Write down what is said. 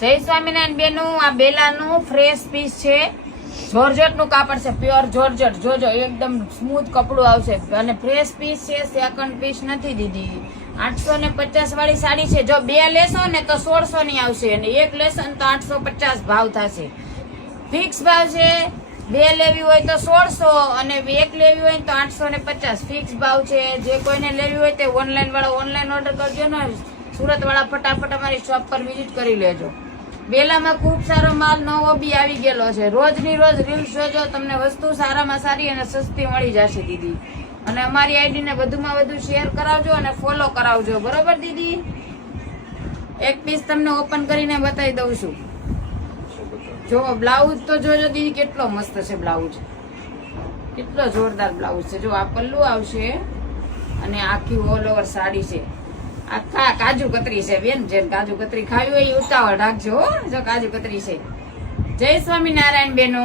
જય સ્વામિનારાયણ બેનું, આ બેલાનું ફ્રેશ પીસ છે, જોર્જેટ નું કાપડ છે, પ્યોર જોર્જેટ. જોજો એકદમ સ્મૂથ કપડું આવશે અને ફ્રેશ પીસ છે, સેકન્ડ પીસ નથી દીદી. 850 વાળી સાડી છે. જો બે લેશો ને તો 1600 ની આવશે અને એક લેશો ને તો 850 ભાવ થશે. ફિક્સ ભાવ છે. બે લેવી હોય તો 1600 અને એક લેવી હોય તો 850 ફિક્સ ભાવ છે. જે કોઈને લેવી હોય તે ઓનલાઈન વાળા ઓનલાઈન ઓર્ડર કરજો ને. સુરત વાળા ફટાફટ અમારી શોપ પર વિઝિટ કરી લેજો. બેલામાં ખૂબ સારો માલ નવો બી આવી ગયેલો છે. રોજની રોજ રીલ્સ જોજો, તમને વસ્તુ સારામાં સારી અને સસ્તી મળી જશે દીદી. અને અમારી આઈડી ને વધુમાં વધુ શેર કરાવજો અને ફોલો કરાવજો, બરોબર દીદી? એક પીસ તમને ઓપન કરીને બતાવી દઉં છું. જો બ્લાઉઝ તો જોજો દીદી, કેટલો મસ્ત છે બ્લાઉઝ, કેટલો જોરદાર બ્લાઉઝ છે. જો આ પલ્લુ આવશે અને આખી ઓલ ઓવર સાડી છે. આખા કાજુ કતરી છે બેન. જેને કાજુ કતરી ખાવી હોય એ ઉતાવળ રાખજો. જો કાજુ કતરી છે. જય સ્વામિનારાયણ બેનો.